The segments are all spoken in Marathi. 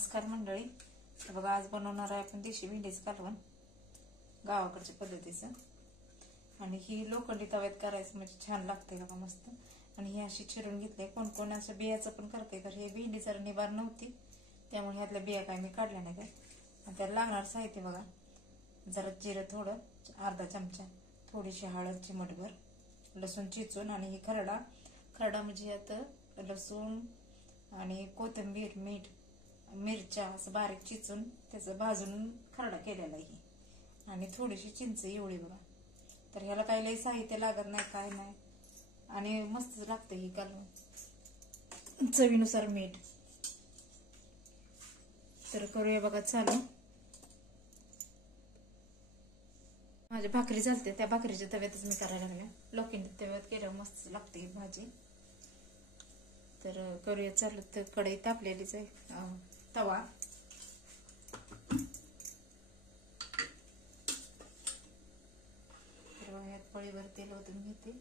नमस्कार मंडळी. तर बघा, आज बनवणार आहे आपण देशी भेंडीचं कालवण गावाकडच्या पद्धतीचं. आणि ही लोखंडी तव्यात करायचं म्हणजे छान लागते बघा, मस्त. आणि ही अशी चिरून घेतली. कोण कोण असं बियाचं पण करते, तर हे भेंडी जरा निबार नव्हती त्यामुळे ह्यातल्या बिया काय मी काढल्या नाही. आणि त्याला लागणार साहित्य बघा, जरा जिरं थोडं, अर्धा चमचा, थोडीशी हळद, चिमटभर लसूण चिचून, आणि ही खरडा म्हणजे यात लसूण आणि कोथिंबीर, मीठ, मिरच्या असं बारीक चिचून त्याचं भाजून खरडा केलेला आहे. आणि थोडीशी चिंच एवढी बघा. तर ह्याला काही लई साहित्य लागत नाही, काय नाही, आणि मस्तच लागतं ही कालवण. चवीनुसार मीठ. तर करूया बघा चालू. माझ्या भाकरी चालते, त्या भाकरीच्या तव्यातच मी करायला लागले. लोखंडी तव्यात केल्यावर मस्त लागते भाजी. तर करूया चालू. तर कढई तापलेलीच आहे, तवा. तर यात पळीवर तेल ओतून घेते.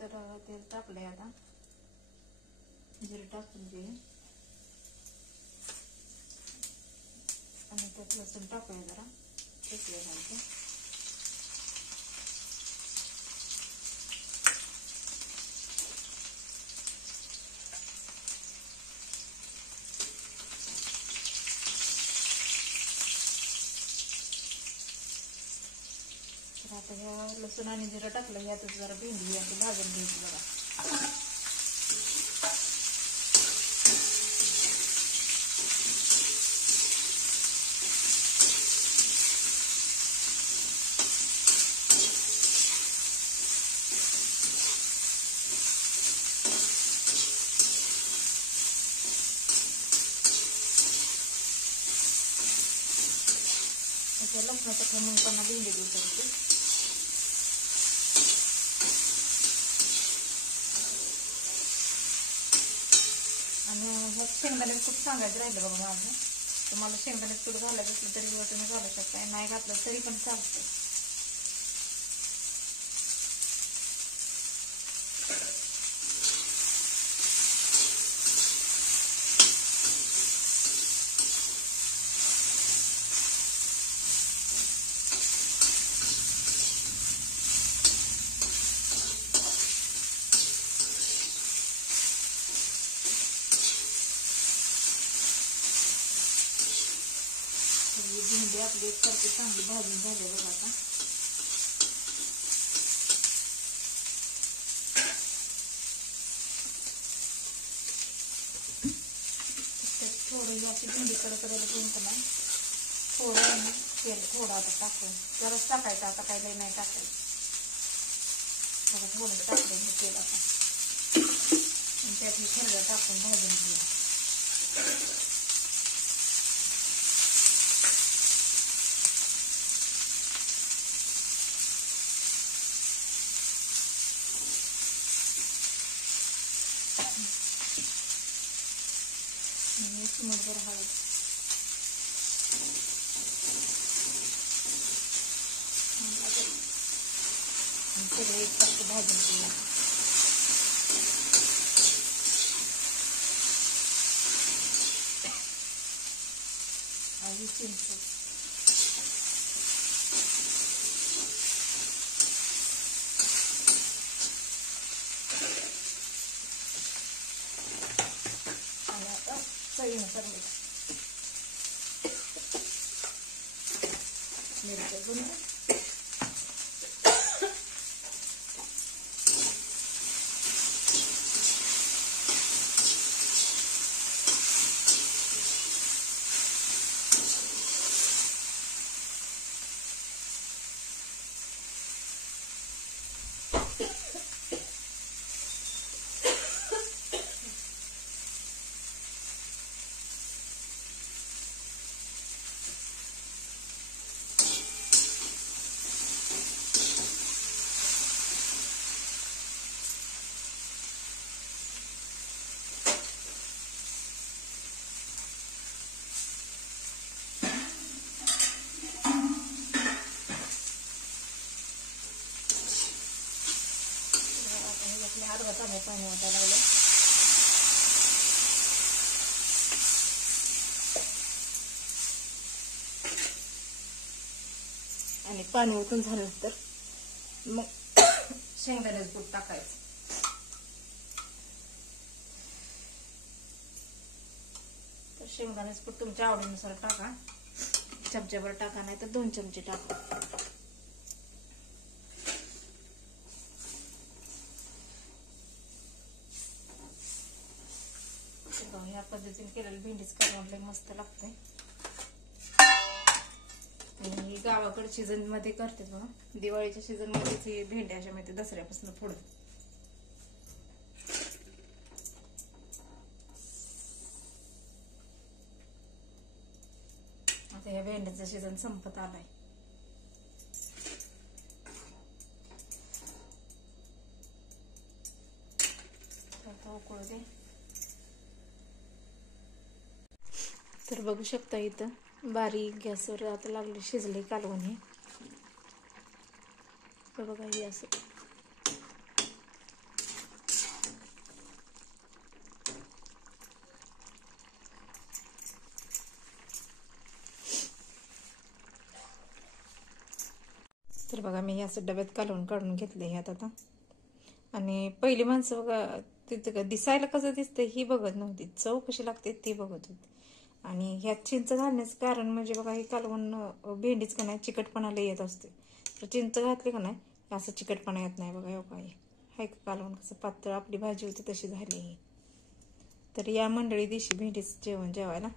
तर तेल टाकलंय, आता जिरं टाकून घे. आणि त्यात लसूण टाकूया जरा, शेकले घालते. तर आता ह्या लसूण आणि जिरं टाकलं, यातच जरा भेंडी अशी भाजून घ्यायची बघा. लसणाचा खमंगपणा भेंडीत उतरते. आणि ह्यात शेंगदाण्याचं कूट सांगायचं राहिलं बघा माझं. तुम्हाला शेंगदाण्याचं कूट घालायचं असलं तरी तुम्ही घालू शकता, नाही घातलं तरी पण चालतं. भेंडी आपली एकसारखी चांगली भाजून झाली बघा. आता थोडी अशी भेंडी करायला कोणतं नाही, थोडं आणि तेल थोडं आता टाकून जराच टाकायचं. आता काही लई नाही टाकायचं बघा, थोडंच टाकलं हे तेल आता. आणि त्यात मी खरडा टाकून भाजून घेऊ. चिमटभर हळद. सगळे एकसारखं भाजून घेऊया. आणि चिंच, आणि आता चवीनुसार मीठ. मिरच्या गुंड. अर्धा तांबे पाणी वाटायला लागलं. आणि पाणी ओतून झालं तर मग शेंगदाण्याचं कूट टाकायचं. तर शेंगदाण्याचं कूट तुमच्या आवडीनुसार टाका. चमच्याभर टाका, नाही तर 2 चमचे टाका. ह्या पद्धतीने केलेलं भेंडीच कालवण मस्त लागते. ही गावाकडे सीझन मध्ये करते बघा. दिवाळीच्या सीझन मध्येच ही भेंड्या अशा मिळते, दसऱ्यापासून पुढे. आता ह्या भेंड्याचा सीझन संपत आलाय. आता उकळू दे. तर बघू शकता इथं बारीक गॅसवर आता लागले शिजले कालवण. हे तर बघा हे असं. तर बघा मी असं डब्यात कालवण काढून घेतले ह्यात आता. आणि पहिली माणसं बघा तिथं दिसायला कसं दिसतंय ही बघत नव्हती, चव कशी लागते ती बघत होती. आणि ह्यात चिंच घालण्याचं कारण म्हणजे बघा, हे कालवण भेंडीच का नाही चिकटपणाला येत असते. तर चिंच घातली का नाही असं चिकटपणा येत नाही बघा. काय हाय का कालवण कसं पातळ आपली भाजी होती तशी झाली. तर या मंडळी दिवशी भेंडीच जेवण जेवायला.